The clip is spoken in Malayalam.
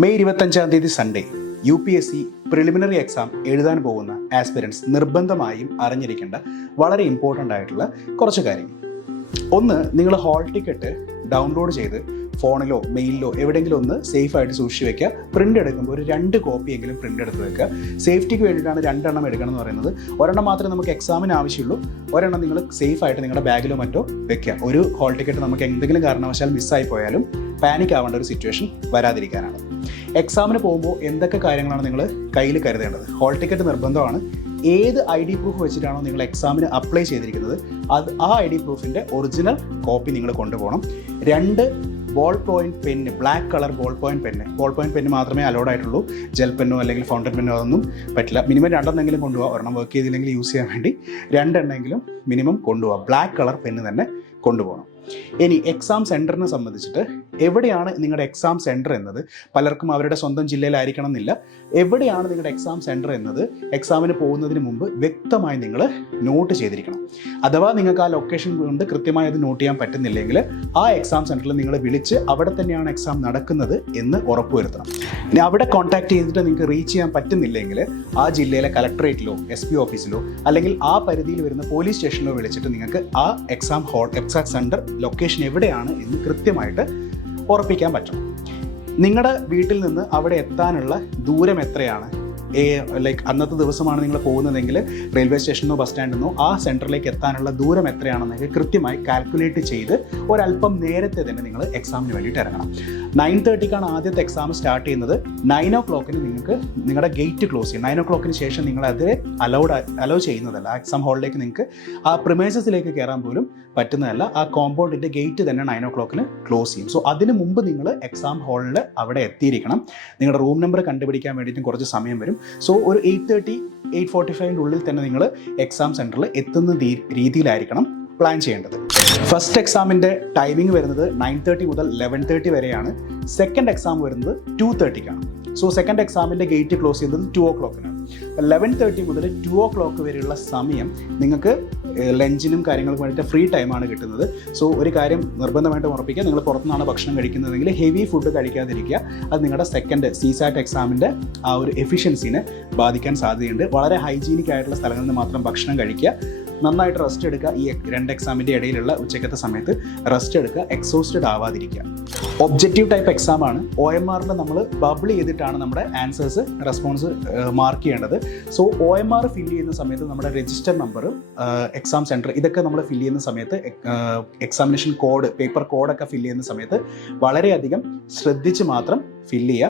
May 25 Sunday UPSC preliminary exam എഴുതാൻ പോകുന്ന ആസ്പിരൻസ് നിർബന്ധമായും അറിഞ്ഞിരിക്കേണ്ട വളരെ ഇമ്പോർട്ടൻ്റ് ആയിട്ടുള്ള കുറച്ച് കാര്യങ്ങൾ. ഒന്ന്, നിങ്ങൾ ഹാൾ ടിക്കറ്റ് ഡൗൺലോഡ് ചെയ്ത് ഫോണിലോ മെയിലിലോ എവിടെയെങ്കിലും ഒന്ന് സേഫ് ആയിട്ട് സൂക്ഷിച്ച് വെക്കുക. പ്രിൻ്റ് എടുക്കുമ്പോൾ ഒരു 2 കോപ്പിയെങ്കിലും പ്രിൻ്റ് എടുത്ത് വെക്കുക. സേഫ്റ്റിക്ക് വേണ്ടിയിട്ടാണ് 2 എണ്ണം എടുക്കണം എന്ന് പറയുന്നത്. ഒരെണ്ണം മാത്രമേ നമുക്ക് എക്സാമിന് ആവശ്യമുള്ളൂ. ഒരെണ്ണം നിങ്ങൾ സേഫ് ആയിട്ട് നിങ്ങളുടെ ബാഗിലോ മറ്റോ വെക്കുക. ഒരു ഹാൾ ടിക്കറ്റ് നമുക്ക് എന്തെങ്കിലും കാരണവശാൽ മിസ്സായി പോയാലും പാനിക് ആവേണ്ട ഒരു സിറ്റുവേഷൻ വരാതിരിക്കാനാണ്. എക്സാമിന് പോകുമ്പോൾ എന്തൊക്കെ കാര്യങ്ങളാണ് നിങ്ങൾ കയ്യിൽ കരുതേണ്ടത്? ഹാൾ ടിക്കറ്റ് നിർബന്ധമാണ്. ഏത് ID പ്രൂഫ് വെച്ചിട്ടാണോ നിങ്ങൾ എക്സാമിന് അപ്ലൈ ചെയ്തിരിക്കുന്നത് ആ ID പ്രൂഫിൻ്റെ ഒറിജിനൽ കോപ്പി നിങ്ങൾ കൊണ്ടുപോകണം. 2 ball point pen, black colour ball point pen മാത്രമേ അലൗഡ് ആയിട്ടുള്ളൂ. ജെൽ പെന്നോ അല്ലെങ്കിൽ ഫൗണ്ടൻ പെന്നോ അതൊന്നും പറ്റില്ല. മിനിമം 2 എണ്ണെങ്കിലും കൊണ്ടുപോകാം. ഒരെണ്ണം വർക്ക് ചെയ്തില്ലെങ്കിൽ യൂസ് ചെയ്യാൻ വേണ്ടി 2 എണ്ണെങ്കിലും മിനിമം കൊണ്ടുപോകാം. ബ്ലാക്ക് കളർ പെന്ന് തന്നെ കൊണ്ടുപോകണം. ഇനി എക്സാം സെൻറ്ററിനെ സംബന്ധിച്ചിട്ട് എവിടെയാണ് നിങ്ങളുടെ എക്സാം സെൻറ്റർ എന്നത് പലർക്കും അവരുടെ സ്വന്തം ജില്ലയിലായിരിക്കണം എന്നില്ല. എവിടെയാണ് നിങ്ങളുടെ എക്സാം സെൻറ്റർ എന്നത് എക്സാമിന് പോകുന്നതിന് മുമ്പ് വ്യക്തമായി നിങ്ങൾ നോട്ട് ചെയ്തിരിക്കണം. അഥവാ നിങ്ങൾക്ക് ആ ലൊക്കേഷൻ കൊണ്ട് കൃത്യമായി അത് നോട്ട് ചെയ്യാൻ പറ്റുന്നില്ലെങ്കിൽ ആ എക്സാം സെൻറ്ററിൽ നിങ്ങൾ വിളിച്ച് അവിടെ തന്നെയാണ് എക്സാം നടക്കുന്നത് എന്ന് ഉറപ്പുവരുത്തണം. ഇനി അവിടെ കോൺടാക്ട് ചെയ്തിട്ട് നിങ്ങൾക്ക് റീച്ച് ചെയ്യാൻ പറ്റുന്നില്ലെങ്കിൽ ആ ജില്ലയിലെ കളക്ടറേറ്റിലോ SP ഓഫീസിലോ അല്ലെങ്കിൽ ആ പരിധിയിൽ വരുന്ന പോലീസ് സ്റ്റേഷനിലോ വിളിച്ചിട്ട് നിങ്ങൾക്ക് ആ എക്സാം സെൻറ്റർ ലൊക്കേഷൻ എവിടെയാണ് എന്ന് കൃത്യമായിട്ട് ഉറപ്പിക്കാൻ പറ്റണം. നിങ്ങളുടെ വീട്ടിൽ നിന്ന് അവിടെ എത്താനുള്ള ദൂരം എത്രയാണ്? ലൈക്ക് അന്നത്തെ ദിവസമാണ് നിങ്ങൾ പോകുന്നതെങ്കിൽ റെയിൽവേ സ്റ്റേഷനോ ബസ് സ്റ്റാൻഡിൽ ആ സെൻറ്ററിലേക്ക് എത്താനുള്ള ദൂരം എത്രയാണെന്നൊക്കെ കൃത്യമായി കാൽക്കുലേറ്റ് ചെയ്ത് ഒരല്പം നേരത്തെ തന്നെ നിങ്ങൾ എക്സാമിന് വേണ്ടിയിട്ട് ഇറങ്ങണം. 9:30 ആദ്യത്തെ എക്സാം സ്റ്റാർട്ട് ചെയ്യുന്നത്. 9 o'clock നിങ്ങൾക്ക് നിങ്ങളുടെ ഗേറ്റ് ക്ലോസ് ചെയ്യും. 9 o'clock ശേഷം നിങ്ങൾ അത് അലോ ചെയ്യുന്നതല്ല. ആ എക്സാം ഹാളിലേക്ക് നിങ്ങൾക്ക് ആ പ്രിമൈസസിലേക്ക് കയറാൻ പോലും പറ്റുന്നതല്ല. ആ കോമ്പൗണ്ടിൻ്റെ ഗേറ്റ് തന്നെ 9 o'clock ക്ലോസ് ചെയ്യും. സോ അതിന് മുമ്പ് നിങ്ങൾ എക്സാം ഹാളിൽ അവിടെ എത്തിയിരിക്കണം. നിങ്ങളുടെ റൂം നമ്പർ കണ്ടുപിടിക്കാൻ വേണ്ടിയിട്ടും കുറച്ച് സമയം വരും. സോ ഒരു 8:30, 8:45 ഉള്ളിൽ തന്നെ നിങ്ങൾ എക്സാം സെൻറ്ററിൽ എത്തുന്ന രീതിയിലായിരിക്കണം പ്ലാൻ ചെയ്യേണ്ടത്. ഫസ്റ്റ് എക്സാമിൻ്റെ ടൈമിംഗ് വരുന്നത് 9:30 മുതൽ 11:30 വരെയാണ്. സെക്കൻഡ് എക്സാം വരുന്നത് 2:30 സോ സെക്കൻഡ് എക്സാമിൻ്റെ ഗേറ്റ് ക്ലോസ് ചെയ്യുന്നത് 2 o'clock 11:30 മുതൽ 2 o'clock വരെയുള്ള സമയം നിങ്ങൾക്ക് ലഞ്ചിനും കാര്യങ്ങൾക്കും വേണ്ടിയിട്ട് ഫ്രീ ടൈമാണ് കിട്ടുന്നത്. സോ ഒരു കാര്യം നിർബന്ധമായിട്ടും ഉറപ്പിക്കുക, നിങ്ങൾ പുറത്തുനിന്നാണ് ഭക്ഷണം കഴിക്കുന്നതെങ്കിൽ ഹെവി ഫുഡ് കഴിക്കാതിരിക്കുക. അത് നിങ്ങളുടെ സെക്കൻഡ് CSAT എക്സാമിൻ്റെ ആ ഒരു എഫിഷ്യൻസിനെ ബാധിക്കാൻ സാധ്യതയുണ്ട്. വളരെ ഹൈജീനിക് ആയിട്ടുള്ള സ്ഥലങ്ങളിൽ നിന്ന് മാത്രം ഭക്ഷണം കഴിക്കുക. നന്നായിട്ട് റെസ്റ്റ് എടുക്കുക. ഈ 2 എക്സാമിൻ്റെ ഇടയിലുള്ള ഉച്ചക്കത്തെ സമയത്ത് റെസ്റ്റ് എടുക്കുക. എക്സോസ്റ്റഡ് ആവാതിരിക്കുക. ഒബ്ജക്റ്റീവ് ടൈപ്പ് എക്സാമാണ്. OMRൽ നമ്മൾ ബബിൾ ചെയ്തിട്ടാണ് നമ്മുടെ ആൻസേഴ്സ് റെസ്പോൺസ് മാർക്ക് ചെയ്യേണ്ടത്. സോ OMR ഫില്ല് ചെയ്യുന്ന സമയത്ത് നമ്മുടെ രജിസ്റ്റർ നമ്പർ, എക്സാം സെൻറ്റർ ഇതൊക്കെ നമ്മൾ ഫില്ല് ചെയ്യുന്ന സമയത്ത് എക്സാമിനേഷൻ കോഡ്, പേപ്പർ കോഡൊക്കെ ഫില്ല് ചെയ്യുന്ന സമയത്ത് വളരെയധികം ശ്രദ്ധിച്ച് മാത്രം ഫില്ല് ചെയ്യുക.